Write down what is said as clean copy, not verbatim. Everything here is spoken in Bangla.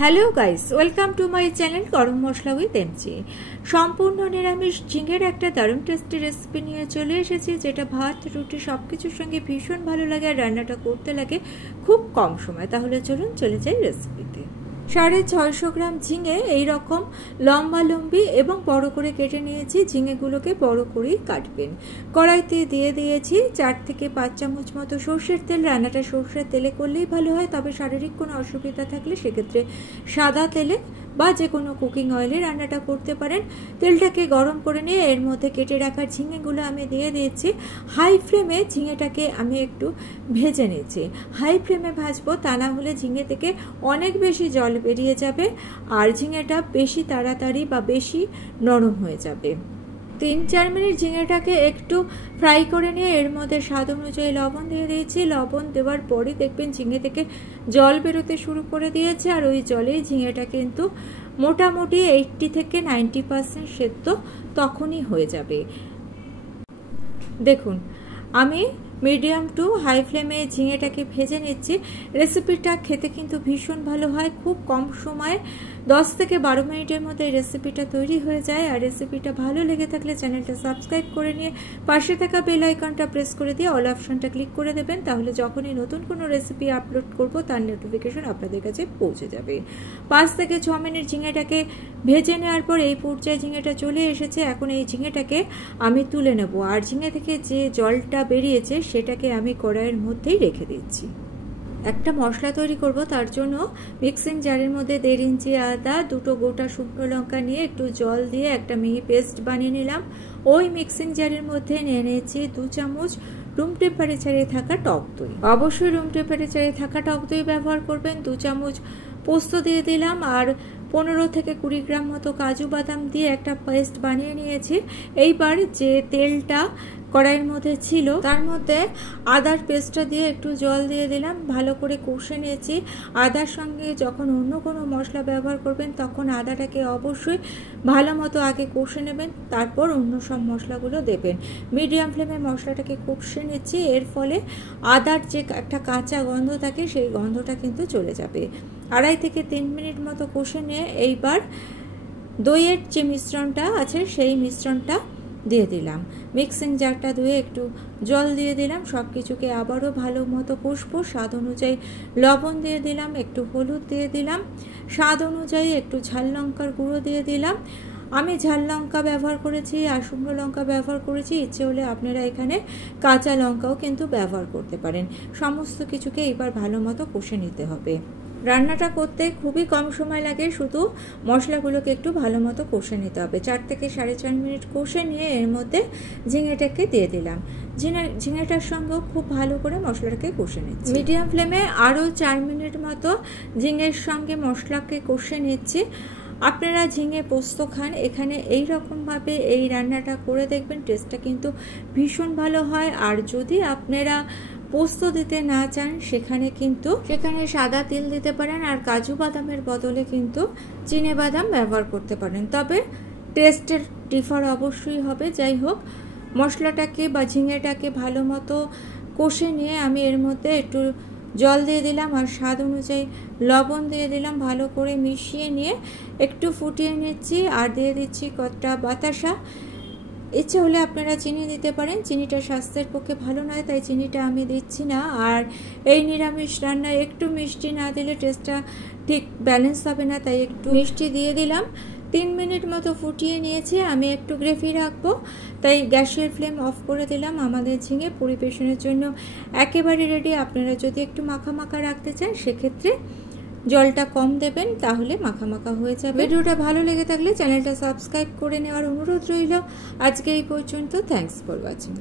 Hello guys, welcome to my channel গরম মশলা উইথ এমজি। সম্পূর্ণ নিরামিষ ঝিঙের একটা দারুণ টেস্টি রেসিপি নিয়ে চলে এসেছি, যেটা ভাত রুটি সব কিছুর সঙ্গে ভীষণ ভালো লাগে আর রান্নাটা করতে লাগে খুব কম সময়। তাহলে চলুন চলে যাই রেসিপিতে। 650 গ্রাম ঝিঙে এইরকম লম্বা লম্বি এবং বড় করে কেটে নিয়েছি। ঝিঙেগুলোকে বড় করেই কাটবেন। কড়াইতে দিয়ে দিয়েছি 4 থেকে 5 চামচ মতো সর্ষের তেল। রান্নাটা সর্ষের তেলে করলেই ভালো হয়, তবে শারীরিক কোনো অসুবিধা থাকলে সেক্ষেত্রে সাদা তেলে বা যে কোনো কুকিং অয়েলে রান্নাটা করতে পারেন। তেলটাকে গরম করে নিয়ে এর মধ্যে কেটে রাখা ঝিঙেগুলো আমি দিয়ে দিয়েছি। হাই ফ্লেমে ঝিঙেটাকে আমি একটু ভেজে নিয়েছি। হাই ফ্লেমে ভাজবো, তা না হলে ঝিঙে থেকে অনেক বেশি জল বেরিয়ে যাবে আর ঝিঙেটা বেশি তাড়াতাড়ি বা বেশি নরম হয়ে যাবে। 3-4 মিনিট ঝিঙেটাকে একটু ফ্রাই করে নিয়ে এর মধ্যে স্বাদ অনুযায়ী লবণ দিয়ে দিয়েছি। লবণ দেওয়ার পরই দেখবেন ঝিঙে থেকে জল বেরোতে শুরু করে দিয়েছে, আর ওই জলেই ঝিঙেটা কিন্তু মোটামুটি 80 থেকে 90% সেদ্ধ তখনই হয়ে যাবে। দেখুন, আমি মিডিয়াম টু হাই ফ্লেমে ঝিঙেটাকে ভেজে নিচ্ছি। রেসিপিটা খেতে কিন্তু ভীষণ ভালো হয়। খুব কম সময়ে 10 থেকে 12 মিনিটের মধ্যে এই রেসিপিটা তৈরি হয়ে যায়। আর রেসিপিটা ভালো লেগে থাকলে চ্যানেলটা সাবস্ক্রাইব করে নিয়ে পাশে থাকা বেল আইকনটা প্রেস করে দিয়ে অল অপশনটা ক্লিক করে দেবেন। তাহলে যখনই নতুন কোনো রেসিপি আপলোড করব তার নোটিফিকেশন আপনাদের কাছে পৌঁছে যাবে। 5 থেকে 6 মিনিট ঝিঙেটাকে ভেজে নেওয়ার পর এই পর্যায়ে ঝিঙেটা চলে এসেছে। এখন এই ঝিঙেটাকে আমি তুলে নেব, আর ঝিঙে থেকে যে জলটা বেরিয়েছে সেটাকে আমি কড়াইয়ের মধ্যেই রেখে দিচ্ছি। একটা মশলা তৈরি করব, তার জন্য মিক্সিং জারের মধ্যে 1.5 ইঞ্চি আদা, 2টো গোটা শুকনো লঙ্কা নিয়ে একটু জল দিয়ে একটা মিহি পেস্ট বানিয়ে নিলাম। ওই মিক্সিং জারের মধ্যে নিয়ে নিয়েছি 2 চামচ রুম টেম্পারেচারে থাকা টক দই। অবশ্যই রুম টেম্পারেচারে থাকা টক দই ব্যবহার করবেন। 2 চামচ পোস্ত দিয়ে দিলাম, আর 15 থেকে 20 গ্রাম মতো কাজু বাদাম দিয়ে একটা পেস্ট বানিয়ে নিয়েছি। এইবার যে তেলটা কড়াইয়ের মধ্যে ছিল তার মধ্যে আদার পেস্টটা দিয়ে একটু জল দিয়ে দিলাম, ভালো করে কষে নিয়েছি। আদার সঙ্গে যখন অন্য কোনো মশলা ব্যবহার করবেন তখন আদাটাকে অবশ্যই ভালো মতো আগে কষে নেবেন, তারপর অন্য সব মশলাগুলো দেবেন। মিডিয়াম ফ্লেমে মশলাটাকে কষে নিচ্ছি। এর ফলে আদার যে একটা কাঁচা গন্ধ থাকে সেই গন্ধটা কিন্তু চলে যাবে। 2.5 থেকে 3 মিনিট মতো কষে নিয়ে এইবার দইয়ের যে মিশ্রণটা আছে সেই মিশ্রণটা দিয়ে দিলাম। মিক্সিং জারটা ধুয়ে একটু জল দিয়ে দিলাম। সব কিছুকে আবারও ভালো মতো কষবো। স্বাদ অনুযায়ী লবণ দিয়ে দিলাম, একটু হলুদ দিয়ে দিলাম, স্বাদ অনুযায়ী একটু ঝাল লঙ্কার গুঁড়ো দিয়ে দিলাম। আমি ঝাল লঙ্কা ব্যবহার করেছি আর শুকনো লঙ্কা ব্যবহার করেছি। ইচ্ছে হলে আপনারা এখানে কাঁচা লঙ্কাও কিন্তু ব্যবহার করতে পারেন। সমস্ত কিছুকে এবার ভালো মতো কষে নিতে হবে। রান্নাটা করতে খুবই কম সময় লাগে, শুধু মশলাগুলোকে একটু ভালো মতো কষে নিতে হবে। 4 থেকে 4.5 মিনিট কষে নিয়ে এর মধ্যে ঝিঙেটাকে দিয়ে দিলাম। ঝিঙেটার সঙ্গেও খুব ভালো করে মশলাটাকে কষে নিচ্ছি। মিডিয়াম ফ্লেমে আরও 4 মিনিট মতো ঝিঙের সঙ্গে মশলাকে কষে নিচ্ছি। আপনারা ঝিঙে পোস্ত খান, এখানে এই রকমভাবে এই রান্নাটা করে দেখবেন, টেস্টটা কিন্তু ভীষণ ভালো হয়। আর যদি আপনারা পোস্ত দিতে না চান সেখানে সাদা তিল দিতে পারেন, আর কাজু বাদামের বদলে কিন্তু চিনে বাদাম ব্যবহার করতে পারেন, তবে টেস্টের ডিফার অবশ্যই হবে। যাই হোক, মশলাটাকে বা ঝিঙেটাকে ভালো মতো কষে নিয়ে আমি এর মধ্যে একটু জল দিয়ে দিলাম আর স্বাদ অনুযায়ী লবণ দিয়ে দিলাম। ভালো করে মিশিয়ে নিয়ে একটু ফুটিয়ে নিচ্ছি, আর দিয়ে দিচ্ছি কতটা বাতাসা। ইচ্ছে হলে আপনারা চিনি দিতে পারেন, চিনিটা স্বাস্থ্যের পক্ষে ভালো নয়, তাই চিনিটা আমি দিচ্ছি না। আর এই নিরামিষ রান্নায় একটু মিষ্টি না দিলে টেস্টটা ঠিক ব্যালেন্স হবে না, তাই একটু মিষ্টি দিয়ে দিলাম। 3 মিনিট মতো ফুটিয়ে নিয়েছি। আমি একটু গ্রেভি রাখবো, তাই গ্যাসের ফ্লেম অফ করে দিলাম। আমাদের ঝিঙে পরিবেশনের জন্য একেবারে রেডি। আপনারা যদি একটু মাখা মাখা রাখতে চান সেক্ষেত্রে জলটা কম দেবেন, তাহলে মাখা মাখা হয়ে যাবে। ভিডিওটা ভালো লেগে থাকলে চ্যানেলটা সাবস্ক্রাইব করে নেওয়ার অনুরোধ রইল। আজকে এই পর্যন্ত। Thanks for watching.